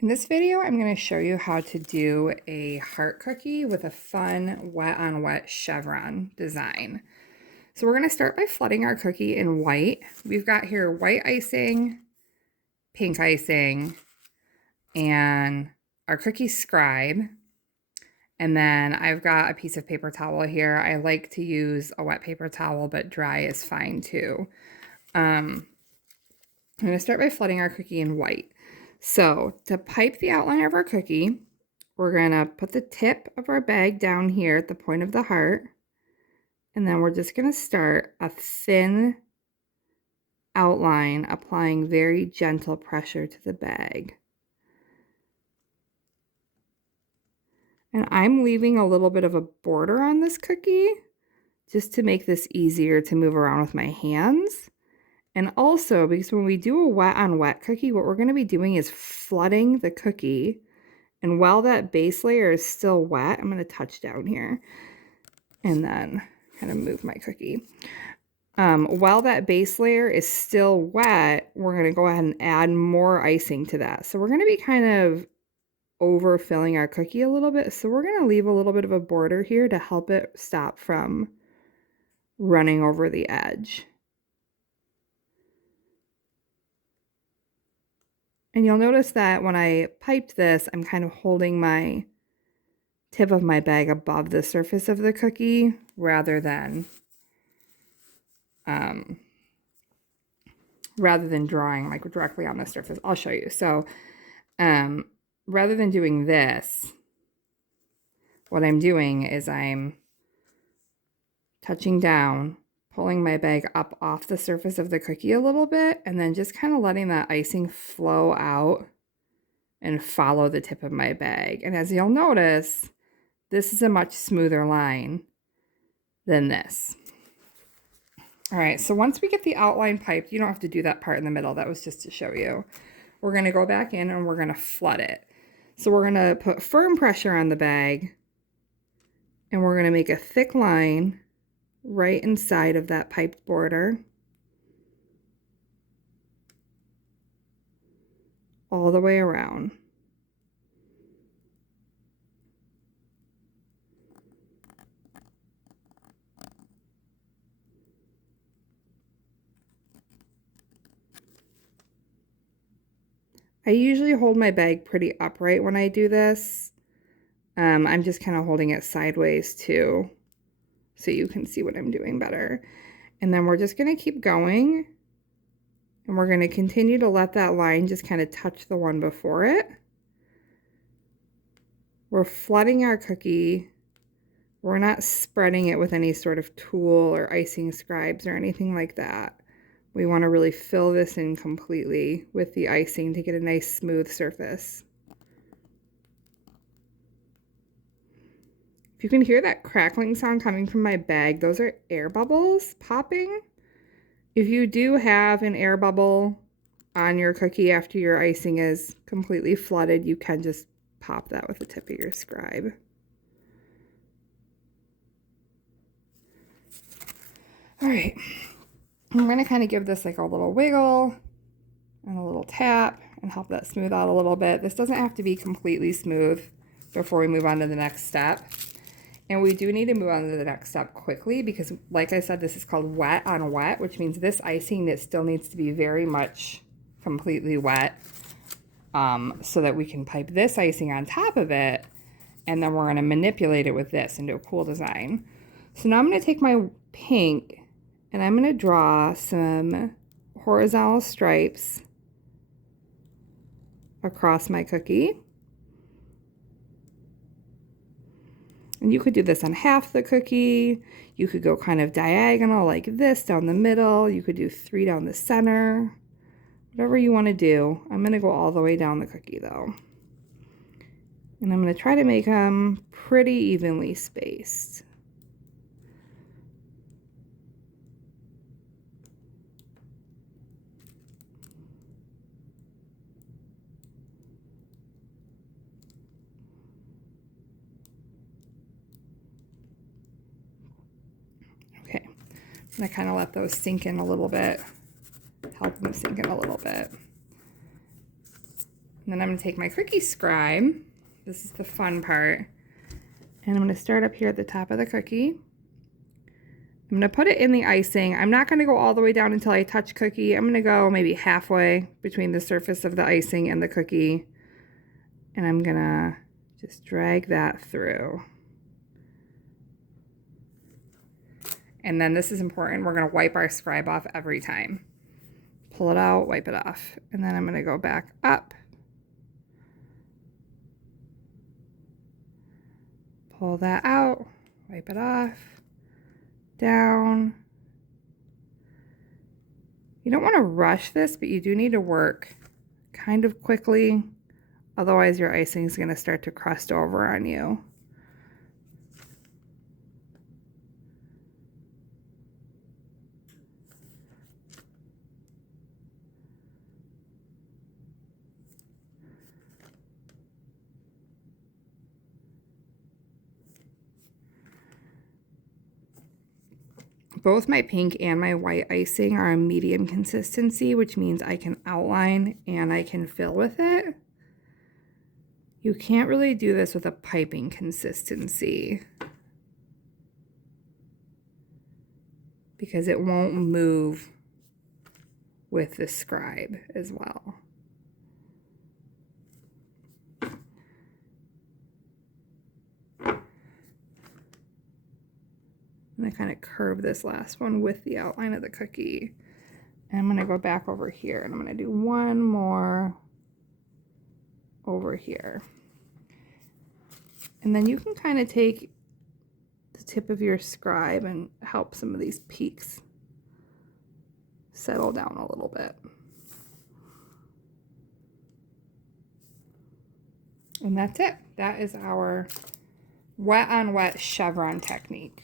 In this video, I'm going to show you how to do a heart cookie with a fun wet on wet chevron design. So we're going to start by flooding our cookie in white. We've got here white icing, pink icing, and our cookie scribe. And then I've got a piece of paper towel here. I like to use a wet paper towel, but dry is fine too. I'm going to start by flooding our cookie in white. So to pipe the outline of our cookie, we're going to put the tip of our bag down here at the point of the heart. And then we're just going to start a thin outline, applying very gentle pressure to the bag. And I'm leaving a little bit of a border on this cookie just to make this easier to move around with my hands. And also because when we do a wet on wet cookie, what we're going to be doing is flooding the cookie. And while that base layer is still wet, I'm going to touch down here and then kind of move my cookie. While that base layer is still wet, we're going to go ahead and add more icing to that. So we're going to be kind of overfilling our cookie a little bit. So we're going to leave a little bit of a border here to help it stop from running over the edge. And you'll notice that when I piped this, I'm kind of holding my tip of my bag above the surface of the cookie rather than drawing like directly on the surface. I'll show you. So rather than doing this, what I'm doing is I'm touching down, pulling my bag up off the surface of the cookie a little bit, and then just kind of letting that icing flow out and follow the tip of my bag. And as you'll notice, this is a much smoother line than this. All right, so once we get the outline piped, you don't have to do that part in the middle. That was just to show you. We're going to go back in and we're going to flood it. So we're going to put firm pressure on the bag and we're going to make a thick line right inside of that piped border all the way around. I usually hold my bag pretty upright when I do this. I'm just kind of holding it sideways too, so you can see what I'm doing better. And then we're just going to keep going. And we're going to continue to let that line just kind of touch the one before it. We're flooding our cookie. We're not spreading it with any sort of tool or icing scribes or anything like that. We want to really fill this in completely with the icing to get a nice smooth surface. If you can hear that crackling sound coming from my bag, those are air bubbles popping. If you do have an air bubble on your cookie after your icing is completely flooded, you can just pop that with the tip of your scribe. All right, I'm going to kind of give this like a little wiggle and a little tap and help that smooth out a little bit. This doesn't have to be completely smooth before we move on to the next step. And we do need to move on to the next step quickly because, like I said, this is called wet on wet, which means this icing that still needs to be very much completely wet so that we can pipe this icing on top of it. And then we're going to manipulate it with this into a cool design. So now I'm going to take my pink and I'm going to draw some horizontal stripes across my cookie. And you could do this on half the cookie. You could go kind of diagonal like this down the middle. You could do 3 down the center. Whatever you want to do. I'm going to go all the way down the cookie though. And I'm going to try to make them pretty evenly spaced. Okay, I'm going to kind of let those sink in a little bit, help them sink in a little bit. And then I'm going to take my cookie scribe. This is the fun part. And I'm going to start up here at the top of the cookie. I'm going to put it in the icing. I'm not going to go all the way down until I touch cookie. I'm going to go maybe halfway between the surface of the icing and the cookie. And I'm going to just drag that through. And then this is important. We're going to wipe our scribe off every time. Pull it out, wipe it off. And then I'm going to go back up. Pull that out, wipe it off, down. You don't want to rush this, but you do need to work kind of quickly. Otherwise, your icing is going to start to crust over on you. Both my pink and my white icing are a medium consistency, which means I can outline and I can fill with it. You can't really do this with a piping consistency because it won't move with the scribe as well. I'm going to kind of curve this last one with the outline of the cookie. And I'm going to go back over here and I'm going to do one more over here. And then you can kind of take the tip of your scribe and help some of these peaks settle down a little bit. And that's it. That is our wet on wet chevron technique.